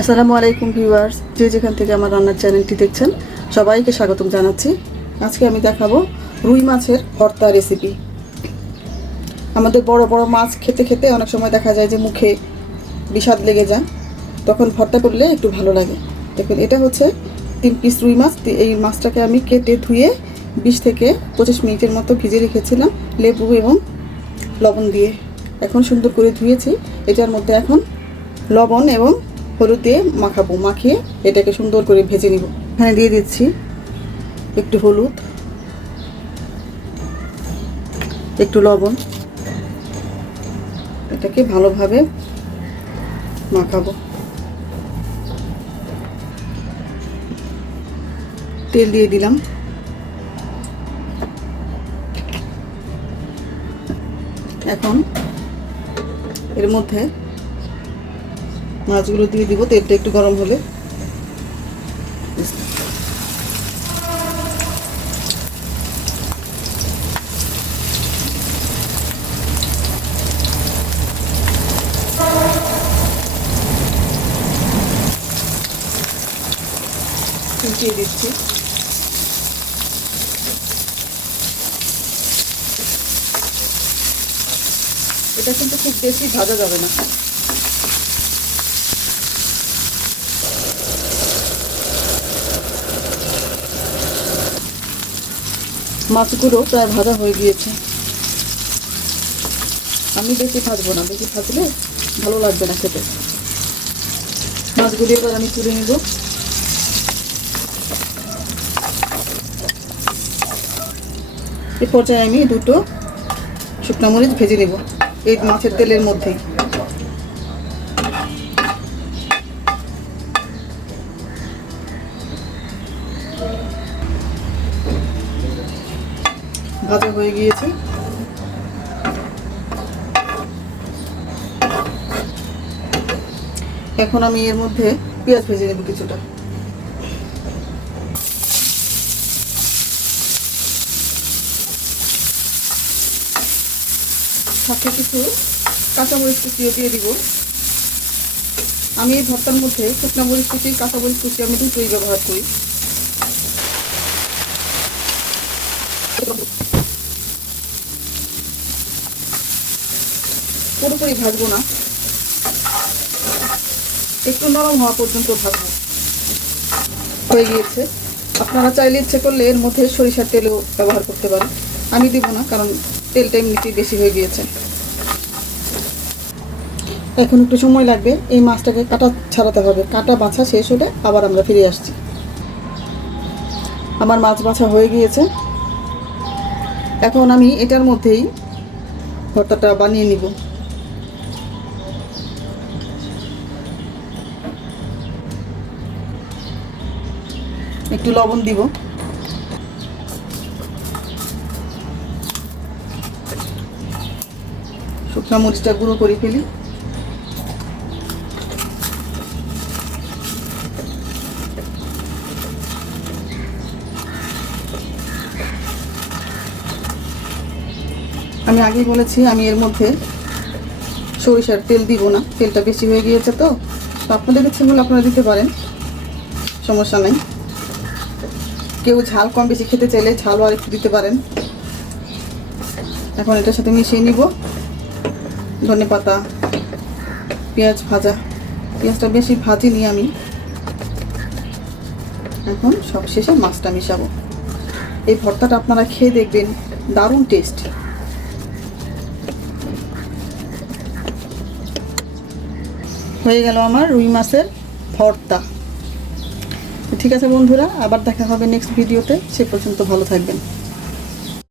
আসসালামু আলাইকুম ভিউয়ার্স, যে যেখান থেকে আমার রান্নার চ্যানেলটি দেখছেন সবাইকে স্বাগতম জানাচ্ছি। আজকে আমি দেখাবো রুই মাছের ভর্তা রেসিপি। আমাদের বড় বড় মাছ খেতে খেতে অনেক সময় দেখা যায় যে মুখে বিষাদ লেগে যায়, তখন ভর্তা করলে একটু ভালো লাগে। দেখুন, এটা হচ্ছে 3 পিস রুই মাছ। এই মাছটাকে আমি কেটে ধুয়ে 20 থেকে 25 মিনিটের মতো ভিজে রেখেছিলাম লেবু এবং লবণ দিয়ে। এখন সুন্দর করে ধুয়েছি। এটার মধ্যে এখন লবণ এবং হলুদ দিয়ে মাখাবো। মাখিয়ে এটাকে সুন্দর করে ভেজে নিব। এখানে দিয়ে দিচ্ছি একটু হলুদ, একটু লবণ। এটাকে ভালোভাবে মাখাবো। তেল দিয়ে দিলাম। এখন এর মধ্যে মাছগুলো দিয়ে দিব। তেলটা একটু গরম হলে দিয়ে দিচ্ছি। এটা কিন্তু খুব বেশি ভাজা যাবে না। মাছগুলো প্রায় ভাজা হয়ে গিয়েছে। আমি বেশি ভাজবো না, বেশি ভাজলে ভালো লাগবে না খেতে। মাছগুলো এবার আমি তুলে নেব। এই পর্যায়ে আমি 2টো শুকনো মরিচ ভেজে নেব এই মাছের তেলের মধ্যেই। ভাজা হয়ে গিয়েছে। এখন আমি এর মধ্যে পেঁয়াজ ভেজে নেব কিছুটা। সাথে কিছু কাঁচামরিচ কুচিও দিয়ে দিব। আমি এই ভর্তার মধ্যে শুকনো মরিচ কুচি, কাঁচামরিচ কুচি আমি দুটোই ব্যবহার করি। পুরোপুরি ভাজবো না, একটু নরম হওয়া পর্যন্ত ভাজবো। হয়ে গিয়েছে। আপনারা চাইলে ইচ্ছে করলে এর মধ্যে সরিষার তেলও ব্যবহার করতে পারেন। আমি দিব না, কারণ তেলটা এমনিতেই বেশি হয়ে গিয়েছে। এখন একটু সময় লাগবে। এই মাছটাকে কাটা ছাড়াতে হবে। কাটা বাছা শেষ হলে আবার আমরা ফিরে আসছি। আমার মাছ বাছা হয়ে গিয়েছে। এখন আমি এটার মধ্যেই ভর্তাটা বানিয়ে নিব। একটু লবণ দিব। শুকনো মরিচটা গুঁড়ো করে ফেলি। আমি আগেই বলেছি আমি এর মধ্যে সরিষার তেল দিব না, তেলটা বেশি হয়ে গিয়েছে। তো আপনাদের ইচ্ছে হলে আপনারা দিতে পারেন, সমস্যা নেই। কেউ ঝাল কম বেশি খেতে চাইলে ঝালও আর একটু দিতে পারেন। এখন এটার সাথে মিশিয়ে নিব ধনেপাতা, পেঁয়াজ ভাজা। পেঁয়াজটা বেশি ভাজিনি আমি। এখন সব শেষে মাছটা মিশাবো। এই ভর্তাটা আপনারা খেয়ে দেখবেন, দারুণ টেস্ট। হয়ে গেল আমার রুই মাছের ভর্তা। ঠিক আছে বন্ধুরা, আবার দেখা হবে নেক্সট ভিডিওতে। সে পর্যন্ত ভালো থাকবেন।